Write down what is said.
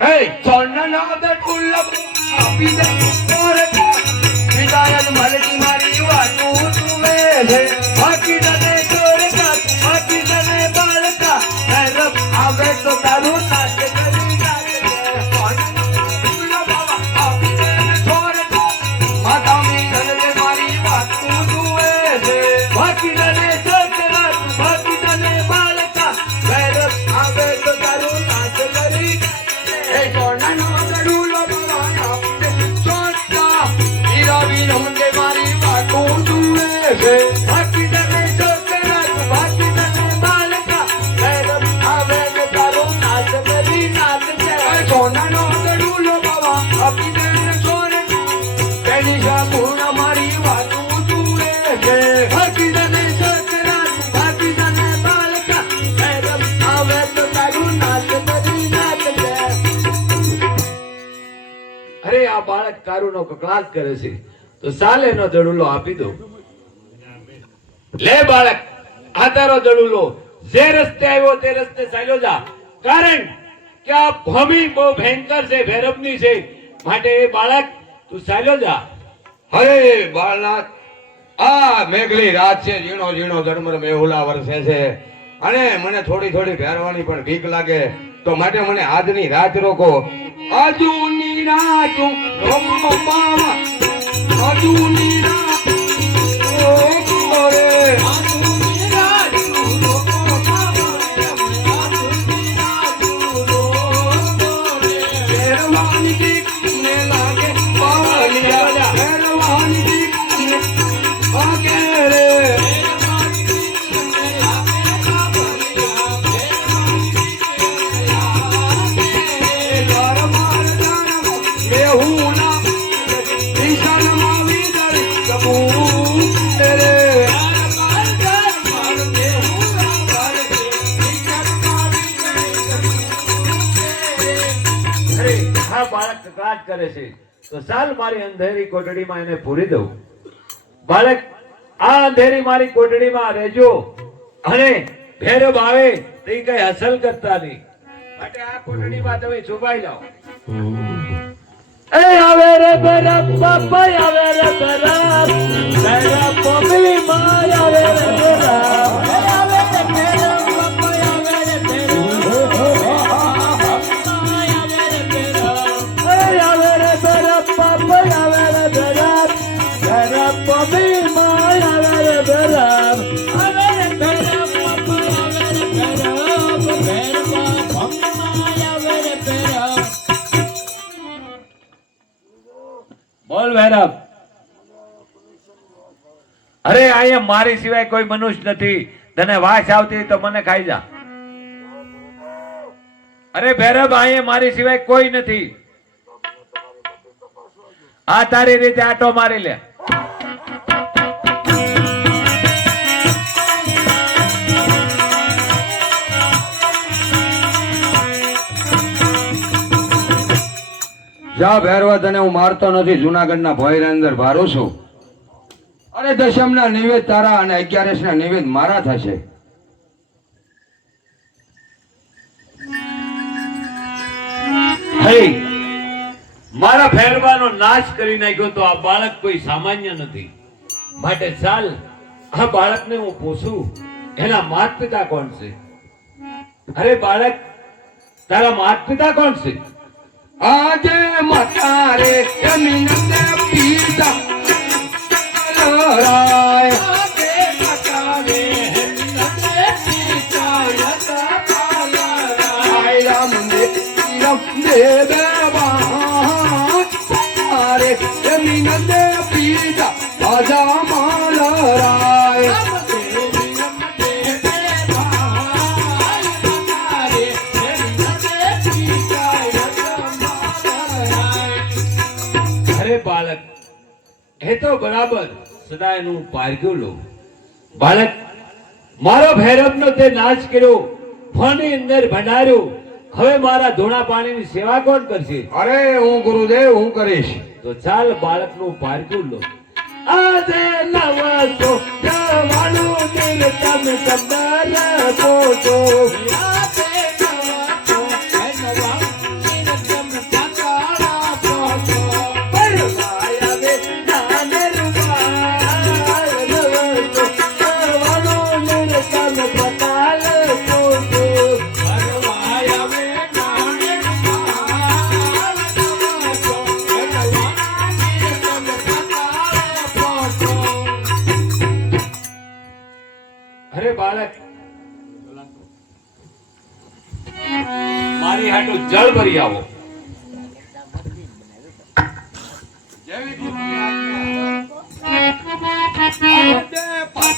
Hey, સોનાનો દડુલો આપી દે મોરે વિદાયન મલકી મારી વાતું તુમે છે બાકી તને ચોર કા બાકી તને બાળકા રબ આવે તો તારું નાચ કરી નાચે સોનાનો દડુલો બાબા આપી દે ચોર કા માતા મી તને મારી વાતું તુમે છે બાકી તને ચોર કા બાકી તને બાળકા રબ આવે તો તારું નાચ કરી Hey, સોનાનો દડુલો બાબા ચોટા હીરા વિનોદે મારી વાતો જુએ છે બાકી તને છોકરા બાકી તને બાળકા ગરમ આવે ને તારો નાચ કરી નાચ છે સોનાનો દડુલો બાબા આપી દે સોન તેની સાપૂર્ણ મારી વાતો જુએ છે બાકી તને છોકરા બાકી તને બાળકા ગરમ આવે તો તારો નાચ કરી નાચ છે અરે આ બાળક કારુનો કકળાટ કરે છે તો સાલ એનો દડુલો આપી દો લે બાળક આ તારો દડુલો જે રસ્તે આવ્યો તે રસ્તે ચાલ્યો જા કારણ કે આ ભૂમિ બહુ ભયંકર છે ભૈરવની છે માટે એ બાળક તું ચાલ્યો જા હરે બાળનાથ આ મેઘલી રાત છે ઝીણો ઝીણો ધર્મર મેહુલા વરસે છે અને મને થોડી થોડી ભેરવાની પણ બીક લાગે તો માટે મને આજની રાત રોકો આજુની રાત રોકો બાવા આજુની રાત રોકો રે આજુની રાત રોકો બાવા આજુની રાત રોકો રે ભેરવાની બીક ને લાગે બાવલિયા ભેરવાની બીક ને લાગે રે બાળક કકળાટ કરે છે તો ચાલ મારી અંધેરી કોટડીમાં એને પૂરી દઉં બાળક આ અંધેરી મારી કોટડીમાં રહેજો અને ભેરવ આવે તે કઈ હાસલ કરતા નહીં માટે આ કોટડીમાં તમે છુપાઈ જાઓ એ આવે રે બરફ બાપા આવે રે બરફ બરફ પમી માં આવે રે બરફ આવે રે બરફ બાપા આવે રે બરફ આવે રે બરફ બાપા આવે રે બરફ બરફ પમી માં આવે રે બરફ આવે રે બરફ બાપા આવે રે બરફ બરફ પમી માં આવે રે બરફ બોલ ભૈરવ અરે અહીંયા મારી સિવાય કોઈ મનુષ્ય નથી તને વાસ આવતી હોય તો મને ખાઈ જા અરે ભૈરવ અહીંયા મારી સિવાય કોઈ નથી આ તારી રીતે આટો મારી લે જા ભેરવા તને હું મારતો નથી જુનાગઢના ભોયરા અંદર ભારું છું અરે દશમના નિવેદ તારા અને 11 ના નિવેદ મારા થશે હે મારા ભેરવાનો નાશ કરી નાખ્યો તો આ બાળક કોઈ સામાન્ય નથી માટે ચાલ આ બાળકને હું પૂછું એના માતા પિતા કોણ છે અરે બાળક તારા માતા પિતા કોણ છે આજે મતારે જમીનને પીતા લરાય આજે મતારે જમીનને પીતા લરાય રામ દે દેવા તારે જમીનને પીતા આજા માલરાય બાળક એ તો બરાબર સદાયનું પારગ્યું લો બાળક મારો ભૈરવનો તે નાશ કર્યો ફોની અંદર ભંડાર્યો હવે મારા ધોણા પાણીની સેવા કોણ કરશે અરે હું ગુરુદેવ હું કરીશ તો ચાલ બાળકનું પારગ્યું લો આજે નવસો જવાનું દિલ તમ સંદર પોચો આજે નવસો જળ ભરી આવો. જેવી કૃષ્ણની આજ્ઞા. આજે